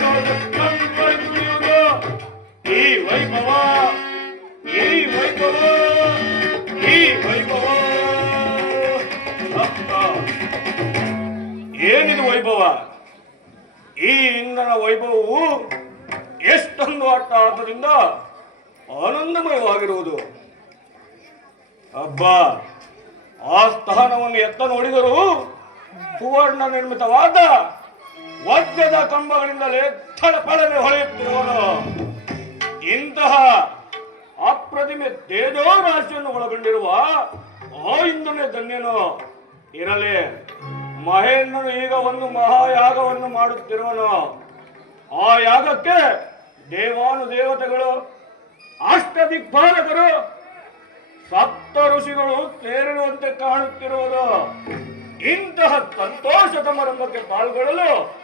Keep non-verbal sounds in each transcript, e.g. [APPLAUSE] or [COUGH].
ಜೋಡಿ ಈ ವೈಭವ ಈ ವೈಭವ ಈ ವೈಭವ. ಏನಿದು ವೈಭವ? ಈ ಇಂಧನ ವೈಭವವು ಎಷ್ಟೊಂದು ಅಟ್ಟ ಆದ್ದರಿಂದ ಆನಂದಮಯವಾಗಿರುವುದು. ಅಬ್ಬಾ, ಆ ಸ್ಥಾನವನ್ನು ಎತ್ತ ನೋಡಿದರೂ ಸುವರ್ಣ ನಿರ್ಮಿತವಾದ ವಜ್ರದ ಕಂಬಗಳಿಂದಲೇ ಥಳಪಳನೆ ಹೊಳೆಯುತ್ತಿರುವನು ಇಂತಹ ಅಪ್ರತಿಮೆ ತೇಜೋ ರಾಶಿಯನ್ನು ಒಳಗೊಂಡಿರುವ ಆ ಧನ್ಯನು. ಇರಲಿ, ಮಹೇಂದ್ರನು ಈಗ ಒಂದು ಮಹಾಯಾಗವನ್ನು ಮಾಡುತ್ತಿರುವನು. ಆ ಯಾಗಕ್ಕೆ ದೇವಾನು ದೇವತೆಗಳು ಅಷ್ಟದಿಕ್ಪಾಲಕರು ಸಪ್ತ ಋಷಿಗಳು ಸೇರಿರುವಂತೆ ಕಾಣುತ್ತಿರುವುದು. ಇಂತಹ ಸಂತೋಷ ಸಮಾರಂಭಕ್ಕೆ ಪಾಲ್ಗೊಳ್ಳಲು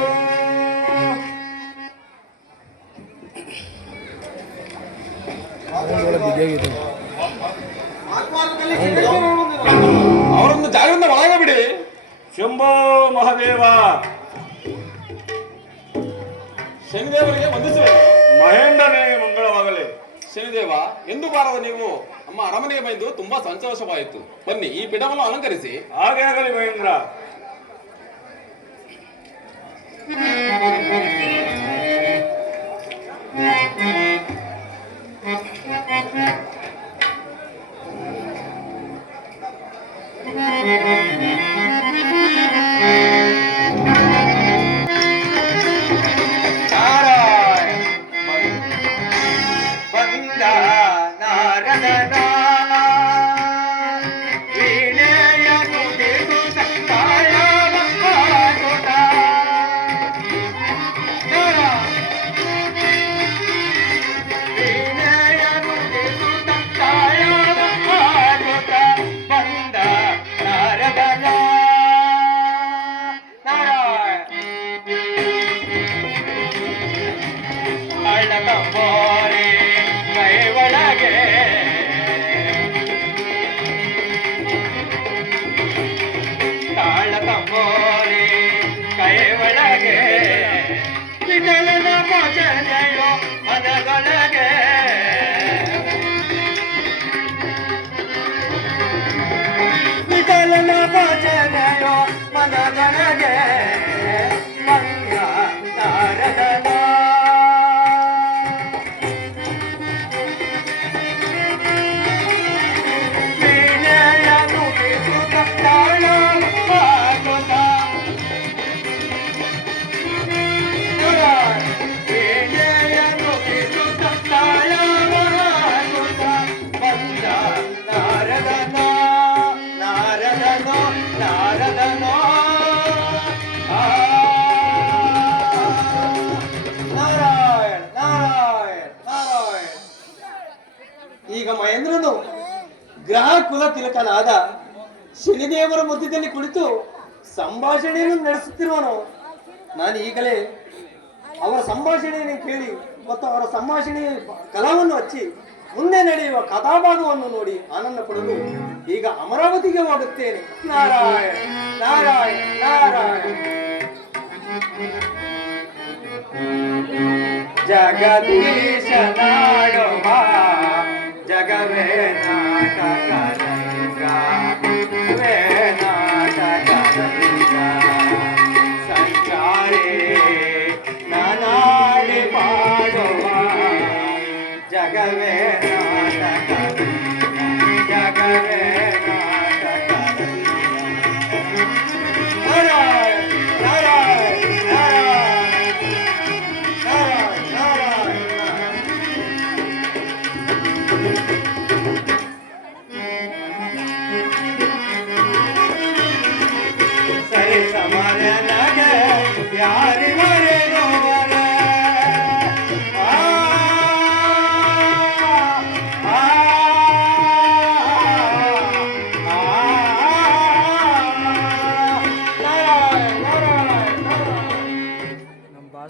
ಅವರನ್ನು ಜಾಗದಿಂದ ಒಳಗೆ ಬಿಡಿ ಶಂಭೋ ಮಹಾದೇವ. ಶನಿದೇವರಿಗೆ ವಂದಿಸುವ. ಮಹೇಂದ್ರನೇ ಮಂಗಳವಾಗಲಿ. ಶನಿದೇವ ಎಂದು ಬಾರದ ನೀವು ನಮ್ಮ ಅರಮನೆಗೆ ಬಂದು ತುಂಬಾ ಸಂತೋಷವಾಯಿತು. ಬನ್ನಿ ಈ ಪಿಡವನ್ನು ಅಲಂಕರಿಸಿ. ಹಾಗೆ ಆಗಲಿ ಮಹೇಂದ್ರ. ಬಂದ ಗ್ರಹ ಕುಲ ತಿಲಕನಾದ ಶನಿದೇವರ ಮಧ್ಯದಲ್ಲಿ ಕುಳಿತು ಸಂಭಾಷಣೆಯನ್ನು ನಡೆಸುತ್ತಿರುವನು. ನಾನು ಈಗಲೇ ಅವರ ಸಂಭಾಷಣೆಯನ್ನು ಕೇಳಿ ಮತ್ತು ಅವರ ಸಂಭಾಷಣೆಯ ಕಲಾವನ್ನು ಹಚ್ಚಿ ಮುಂದೆ ನಡೆಯುವ ಕಥಾಭಾಗವನ್ನು ನೋಡಿ ಆನಂದ ಪಡಲು ಈಗ ಅಮರಾವತಿಗೆ ಹೋಗುತ್ತೇನೆ. ನಾರಾಯಣ ನಾರಾಯಣ ನಾರಾಯಣ. ಜಗದೀಶನಾಡುವ got, got.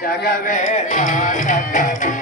ಜಗವೇ ನಾಟಕ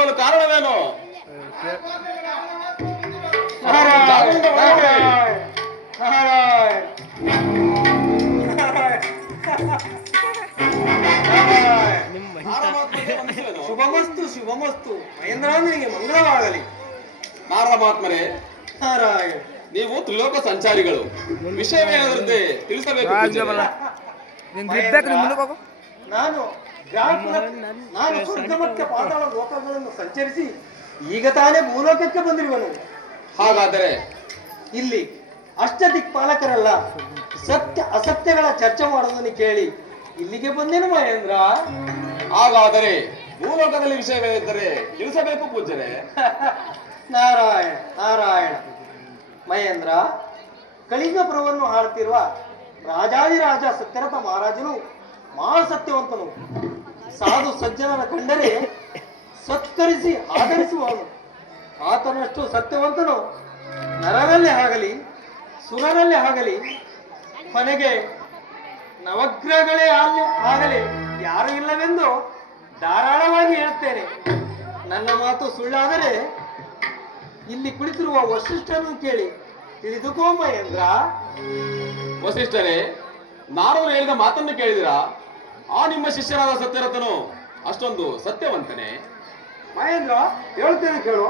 ಶಬ್ದವನ್ನು ಕಾರಣವೇನು. ಶುಭಮಸ್ತು ಶುಭಮಸ್ತು. ಮಹೇಂದ್ರಾಂದ್ರಿಗೆ ಮಂಗಳವಾಗಲಿ ನಾರದ ಮಹಾತ್ಮರೇ ನಾರಾಯಣ ನೀವು ತ್ರಿಲೋಕ ಸಂಚಾರಿಗಳು. ವಿಷಯವೇನಾದ್ರಂತೆ ತಿಳಿಸಬೇಕು ನಾನು ನೀನ್ ಸ್ವರ್ಗ ಮತ್ತೆ ಪಾತಾಳ ಲೋಕಗಳನ್ನು ಸಂಚರಿಸಿ ಈಗ ತಾನೇ ಭೂಲೋಕಕ್ಕೆ ಬಂದಿರುವನು. ಹಾಗಾದರೆ ಇಲ್ಲಿ ಅಷ್ಟದಿಕ್ಪಾಲಕರಲ್ಲ ಸತ್ಯ ಅಸತ್ಯಗಳ ಚರ್ಚೆ ಮಾಡೋದನ್ನು ಕೇಳಿ ಇಲ್ಲಿಗೆ ಬಂದೇನು ಮಹೇಂದ್ರ? ಹಾಗಾದರೆ ಭೂಲೋಕದಲ್ಲಿ ವಿಷಯಗಳಿದ್ದರೆ ತಿಳಿಸಬೇಕು ಪೂಜ್ಯರೆ? [LAUGHS] ನಾರಾಯಣ ನಾರಾಯಣ. ಮಹೇಂದ್ರ ಕಳಿಂಗಪುರವನ್ನು ಆಳ್ತಿರುವ ರಾಜಾದಿರಾಜ ಸತ್ಯರಥ ಮಹಾರಾಜನು ಮಹಾ ಸತ್ಯವಂತನು ಸಾಧು ಸಜ್ಜನರ ಕಂಡರೆ ಸತ್ಕರಿಸಿ ಆಧರಿಸುವವನು. ಆತನಷ್ಟು ಸತ್ಯವಂತನು ನರನಲ್ಲೇ ಆಗಲಿ ಸುರರಲ್ಲೇ ಆಗಲಿ, ಕೊನೆಗೆ ನವಗ್ರಹಗಳೇ ಅಲ್ಲಿ ಆಗಲಿ, ಯಾರು ಇಲ್ಲವೆಂದು ಧಾರಾಳವಾಗಿ ಹೇಳುತ್ತೇನೆ. ನನ್ನ ಮಾತು ಸುಳ್ಳಾದರೆ ಇಲ್ಲಿ ಕುಳಿತಿರುವ ವಶಿಷ್ಠನು ಕೇಳಿ ತಿಳಿದುಕೋ ಮಹೇಂದ್ರ. ವಸಿಷ್ಠರೇ ನಾರದರು ಹೇಳಿದ ಮಾತನ್ನು ಕೇಳಿದಿರಾ? ಆ ನಿಮ್ಮ ಶಿಷ್ಯರಾದ ಸತ್ಯರಥನು ಅಷ್ಟೊಂದು ಸತ್ಯವಂತನೇ. ಮಹೇಂದ್ರ ಹೇಳ್ತೇನೆ ಕೇಳು.